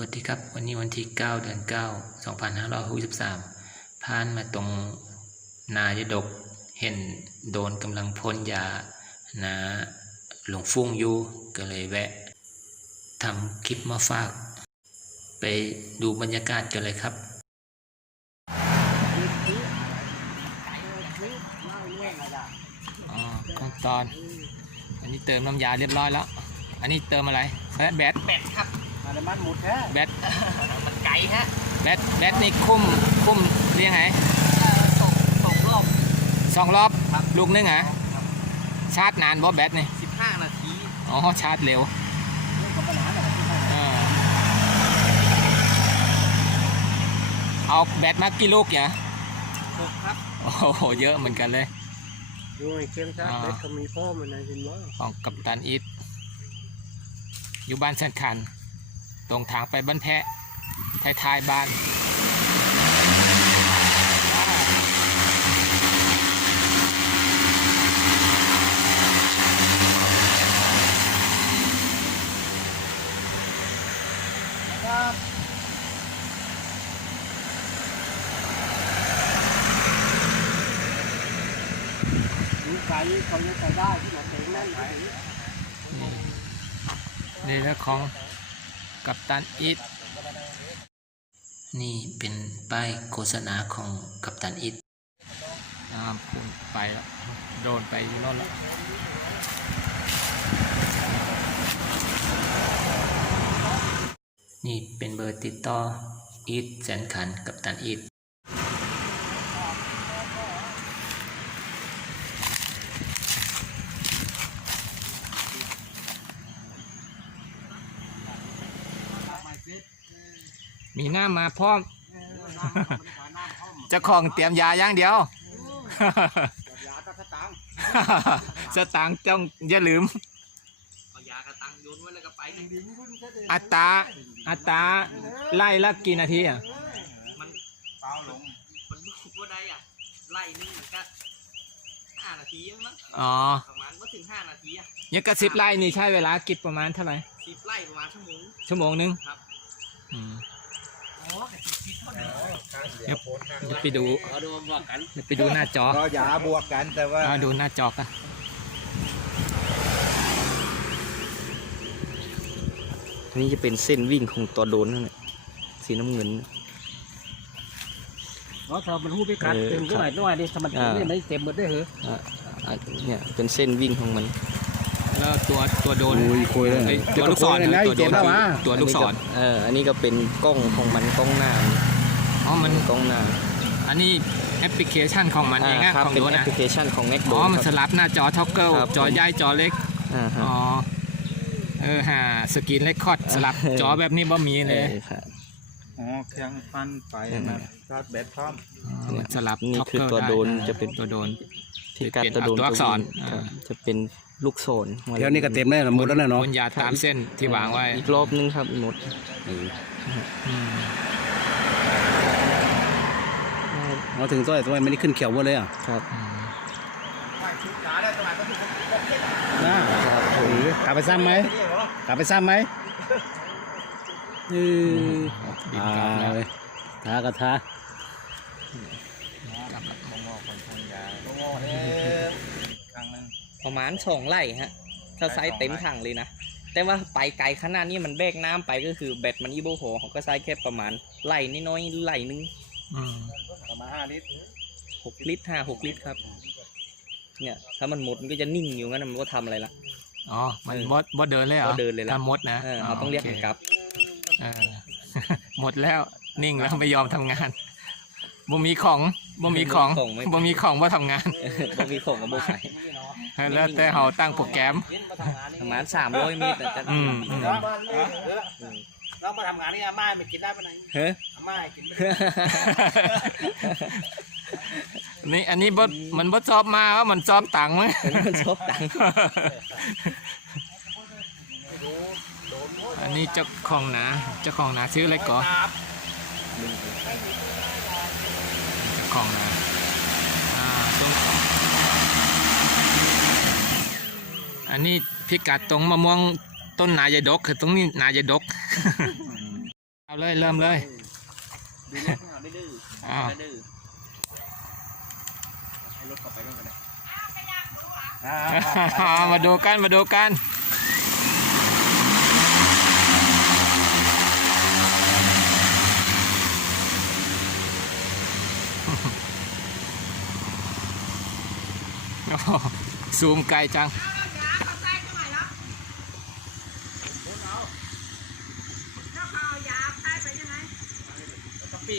วัสดีครับ วันนี้วันที่ 9 เดือน 9 2563ผ่านมาตรงนายดกเห็นโดนกำลังพ่นยานาหลวงฟุ้งอยู่ก็เลยแวะทำคลิปมาฝาก ไปดูบรรยากาศกันเลยครับอ๋อขั้นตอน อันนี้เติมน้ำยาเรียบร้อยแล้ว อันนี้เติมอะไรแบตแบตเป็ดครับ นบ้านหมดแท้แบตมันไก่ฮะแบตแบตนี่คุ้มคุ้มเรียงไงเอ่อส่งส่งรอบสองรอบครับลูกนึงเหรอชาร์จนานบ่แบตนี่15นาทีอ๋อชาร์จเร็วเรื่องของปัญหาเนี่ยเออเอาแบตมากี่ลูกเนี่ยหกครับโอ้โหเยอะเหมือนกันเลยดูไอ้เครื่องชาร์จเบ็ดก็มีพ่อมันนะเห็นว่าของกัปตันอีทอยู่บ้านสันคัน ตรงทางไปบ้านแพะท้ายทายๆบ้านครับดูไก่เขายังใส่ได้ที่หนองเต็งนั่นไงนี่แล้วของ กัปตันอิดนี่เป็นป้ายโฆษณาของกัปตันอิดอ่าพุ่งไปแล้วโดนไปอยู่โน่นแล้วนี่เป็นเบอร์ติดต่ออีทแสนขันกัปตันอีท มีหน้ามาพร้อมเจ้าของเตรียมยาอย่างเดียว ยาตะกะตังสตางค์จ้องอย่าลืม เอายากระตังโยนไว้แล้วก็ไปนะอัตราอัตราไล่ละกี่นาทีอะมันเปล่าลงมันบุกว่าได้อะ ไล่นึงมันก็5นาทีมั้งอ๋อประมาณว่าถึง5นาทีอะยังกระสิบไล่นี่ใช้เวลากิจประมาณเท่าไหร่10ไล่ประมาณชั่วโมงชั่วโมงหนึงครับ อืมอ๋อแต่คิด เท่าเดิมเดี๋ยวเดี๋ยวไปดูเอาดูบอกกันเดี๋ยวไปดูหน้าจอก็ยาบวกกันแต่ว่าเอาดูหน้าจอกันอันนี้จะเป็นเส้นวิ่งของตัวโดนนั่นแหละสีน้ำเงินเพราะถ้ามันหู้พิกัดเออเต็มก็หน่อยหน่อยดิถ้ามันเต็มอ่าเนี่ยไม่เต็มหมดได้เหรออะอะเนี่ยเป็นเส้นวิ่งของมัน แล้วตัวตัวโดนโอ้ยคุยเลยเอ้ยตัวลูกศรเดี๋ยวนะคุตัวยโดนเลยนะเจ็บแล้ววะตัวลูกศรเอออันนี้ก็เป็นกล้องของมันกล้องหน้า อ๋อมันกล้องหน้าอันนี้แอปพลิเคชันของมันเองอะครับของเป็นโดนแอปนะพลิเคชันของแม็กโด อ๋อมันคสรับลับหน้าจอท็อกเกิลครับ จอใหญ่จอเล็ก อ่าฮะ อ๋อ เออฮะสกรีนเรคคอร์ดสลับจอแบบนี้บ่มีเลยออครับ อ๋อเครื่องฟันไปนะชาร์จแบตพร้อม อ๋อมันสลับนี่ท็อกคือเกิลตัวได้โดนอ่าจะเป็น ตัวโดน ที่การเป็นตัวโดนตัวอักษรวิ่งอ่า ครับจะเป็นลูกโซนมาเดี๋ยวนี้ก็เต็มแล้วหมดแล้วนะเนาะบนยาตามเส้นที่วางไว้อีกรอบนึงครับหมด อืม มาถึงตัวทำไมไม่ได้ขึ้นเขียวหมดเลยอะครับอืมนะครับผมกลับไปซ้ำไหมกลับไปซ้ำไหมเออบินอ่ากลับแล้วเลยทากระทากลับแล้วประมาณสองไร่ฮะ ถ้าไซส์เต็มถังเลยนะ แต่ว่าไปไกลขนาดนี้มันแบกน้ำไปก็คือแบตมันอีโบโหเขาก็ใช้แค่ประมาณไร่นิดน้อยไร่นึงอืม ประมาณห้าลิตรหกลิตรห้าหกลิตรครับ เนี่ยถ้ามันหมดมันก็จะนิ่งอยู่งั้นมันก็ทำอะไรละ อ๋อ มันเออบดบดเดินเลยเหรอบ่เดินเลยล่ะ ถ้ามดนะเออเราต้องเรียกโคมันกลับ เออ หมดแล้วนิ่งแล้วไม่ยอมทำงานบ่มีของบ่มีของบ่มีของไม่ บ่มีของว่าทำงานบางทีของกับโบไปแล้วแต่เขาตั้งโปรแกรม ประมาณสามร้อยเมตรแต่จะอืมอืมเรามาทำงานนี่อาม่าไม่กินได้ปะไหนเฮ้ย อาม่ากินไม่นี่อันนี้บดมันบดชอบมาว่ามันชอบตังค์มั้ยมันชอบตังค์อันนี้เจ้าของนาเจ้าของนาชื่ออะไรก่อนเจ้าของนาอ่าตรงอันนี้พิกัดตรงมะม่วงต้นนายายดกคือตรงนี้นายายดก เอาเลยเริ่มเลย ดูรถไม่เอาได้ดื้ออ้าวได้ดื้อให้รถกลับไปด้วยกันเลยมาดูกันมาดูกันโอ้โหซูมไกลจัง กระปี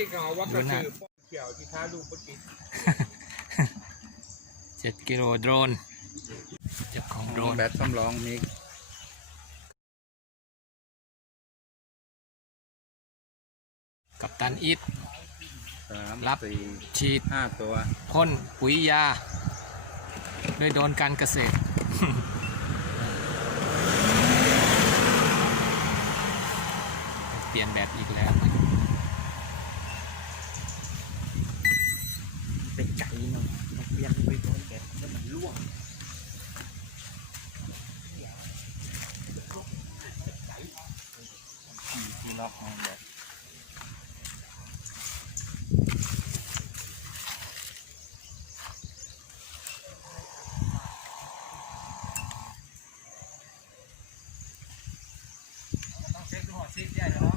นี่นะที่เขาว่ากระสือเกี่ยวที่ท้าลูกเมื่อกี้เจ็ดกิโลโดรนเจ้าของโดรนแบตสำรองมีกับตันอิดสามรับสี่ฉีดห้าตัวพ่นปุ๋ยยาด้วยโดรนการเกษตรเปลี่ยนแบบอีกแล้ว เป็ นไก่เนาะเปียกไปโดนแกแล้วมันล่วงที่ล็อกมันแบบต้อเช็คดูหัวซีดใหญ่เนาะ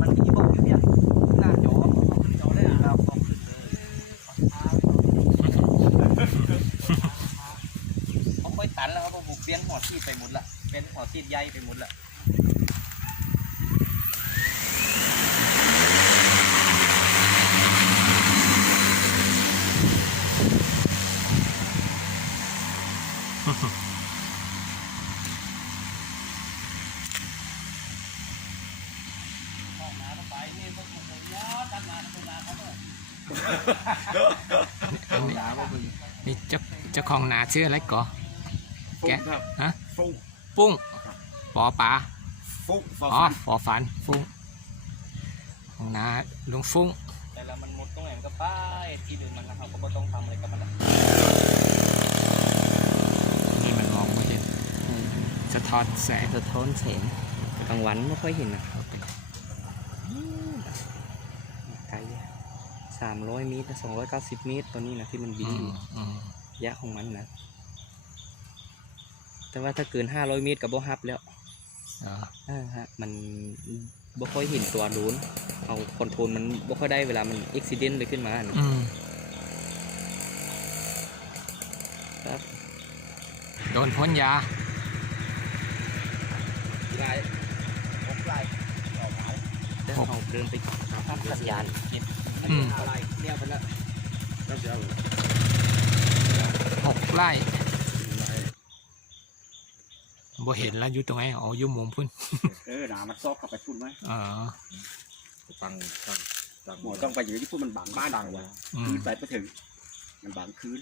มันมีบอกอยู่เนี่ยหน้าจอ จอได้อะเราบอก เขาค่อยตันแล้วครับ ผมเปลี่ยนหัวซีดไปหมดละเป็นหัวซีดใหญ่ไปหมดละนี่เจ้าเจ้าของนาชื่ออะไรก่อฟุ้ แกะงครับฮะฟุ้งปุ้งปอปลาฟุ้งฟออ๋อฟันฟอฟันฟุ้งของนาลุงฟุ้งแต่ละมันหมดตรงไหนมันก็ป้ายที่อื่นมันนะครับก็บ่ต้องทำอะไรกับมันละนี่มันมองไม่เห็นสะท้อนแสงสะท้อนแสงกลางวันไม่ค่อยเห็นนะไกลสามร้อยเมตรสองร้อยเก้าสิบเมตรตอนนี้นะที่มันบินอือยู่มอืมระยะของมันนะ แต่ว่าถ้าเกินห้าร้อยเมตรกับโบฮับแล้วอ๋อเออฮะมันบ่ค่อยเห็นตัวโดนเอาคอนโทรลมันบ่ค่อยได้เวลามันอุบิเหตุเลยขึ้นมานะอืมครับโดนพ่นยาลายหกลายออกหมายแล้วเอาเดินไปทำสัญญาณเก็บอืมอะไรเนี่ยเป็นละก็จะเอาหกไร่ บ่เห็นแล้วอยู่ตรงไหนอ๋ออยู่มุมพุ่นเออหนามันซอกเข้าไปพุ่นไหมอ๋อฟังฟังหมอต้องไปอยู่ที่พุ่นมันบังบ้านดังว่ะคืนไปไปถึง มันบังคืน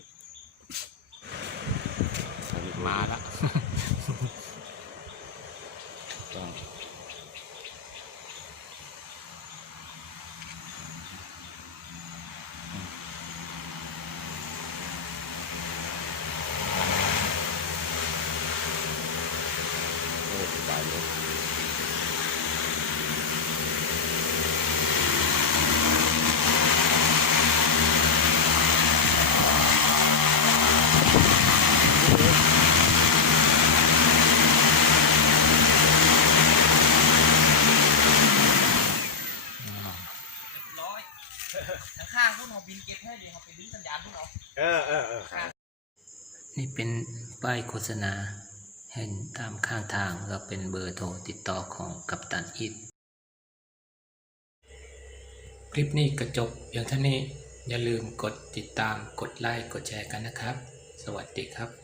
มาละ ร้อยข้างๆพวกเราบินเก็บให้ดีเขาไปดึงสัญญาณพวกเรา เออเออเออ นี่เป็นป้ายโฆษณา เห็นตามข้างทางก็เป็นเบอร์โทรติดต่อของกัปตันอิดคลิปนี้กระจบเพียงเท่านี้อย่าลืมกดติดตามกดไลค์กดแชร์กันนะครับ สวัสดีครับ